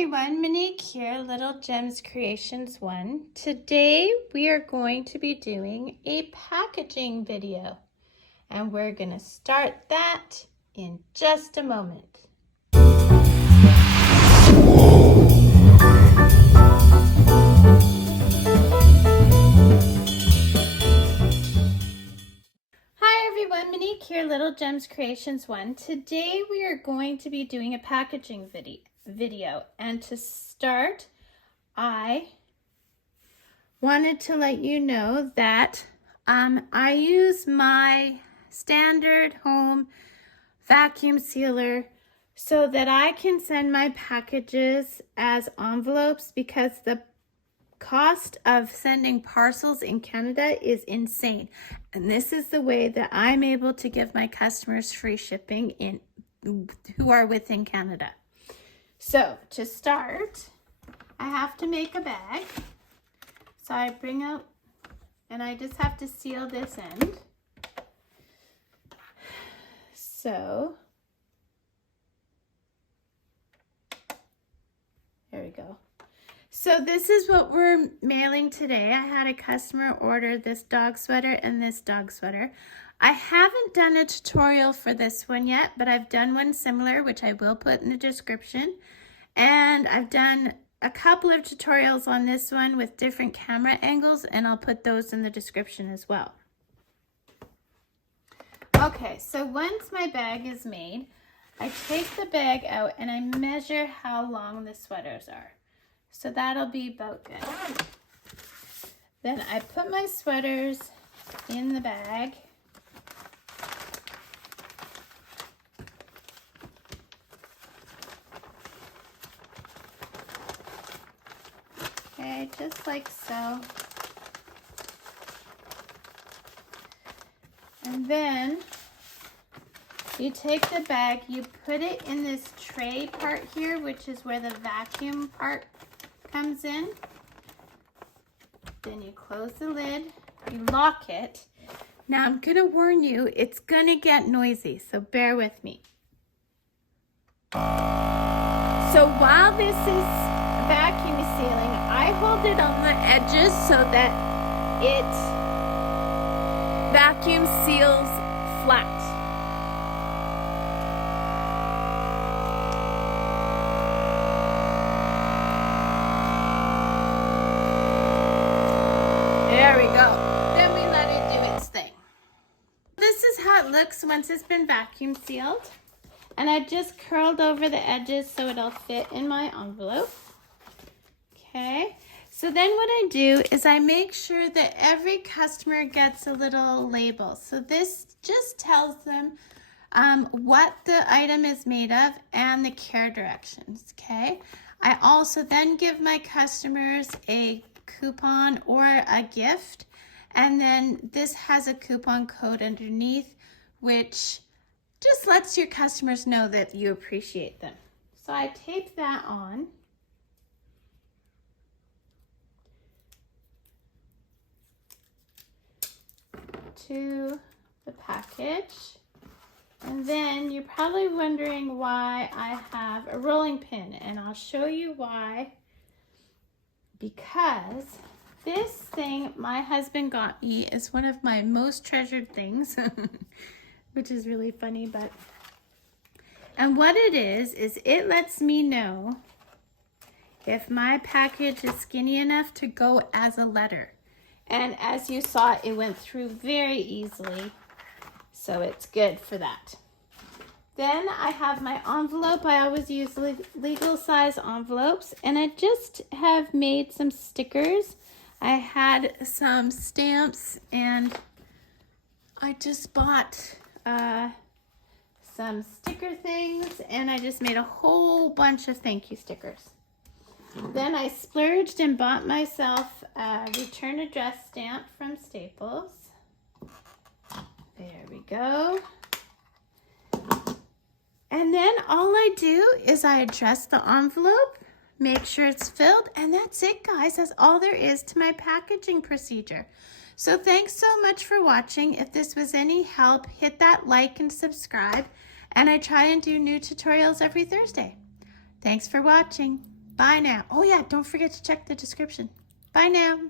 everyone, Monique here, Little Gems Creations 1. Today we are going to be doing a packaging video, and we're going to start that in just a moment. Hi everyone, Monique here, Little Gems Creations 1. Today we are going to be doing a packaging video, and to start, I wanted to let you know that I use my standard home vacuum sealer so that I can send my packages as envelopes, because the cost of sending parcels in Canada is insane. And this is the way that I'm able to give my customers free shipping who are within Canada. So to start, I have to make a bag. So I bring out, and I just have to seal this end. So there we go. So this is what we're mailing today. I had a customer order this dog sweater and this dog sweater. I haven't done a tutorial for this one yet, but I've done one similar, which I will put in the description. And I've done a couple of tutorials on this one with different camera angles, and I'll put those in the description as well. Okay, so once my bag is made, I take the bag out and I measure how long the sweaters are. So that'll be about good. Then I put my sweaters in the bag. Okay, just like so. And then you take the bag, you put it in this tray part here, which is where the vacuum part comes in. Then you close the lid, you lock it. Now I'm gonna warn you, it's gonna get noisy, so bear with me. So while this is vacuum sealing, I hold it on the edges so that it vacuum seals flat. There we go. Then we let it do its thing. This is how it looks once it's been vacuum sealed. And I just curled over the edges so it'll fit in my envelope. Okay. So then what I do is I make sure that every customer gets a little label. So this just tells them what the item is made of and the care directions. Okay. I also then give my customers a coupon or a gift, and then this has a coupon code underneath, which just lets your customers know that you appreciate them. So I tape that on. To the package. And then you're probably wondering why I have a rolling pin, and I'll show you why. Because this thing my husband got me is one of my most treasured things, which is really funny, and what it is it lets me know if my package is skinny enough to go as a letter. And as you saw, it went through very easily, so it's good for that. Then I have my envelope. I always use legal size envelopes, and I just have made some stickers. I had some stamps, and I just bought some sticker things, and I just made a whole bunch of thank you stickers. Then I splurged and bought myself a return address stamp from Staples. There we go. And then all I do is I address the envelope, make sure it's filled, and that's it, guys. That's all there is to my packaging procedure. So thanks so much for watching. If this was any help, hit that like and subscribe. And I try and do new tutorials every Thursday. Thanks for watching. Bye now. Oh yeah, don't forget to check the description. Bye now.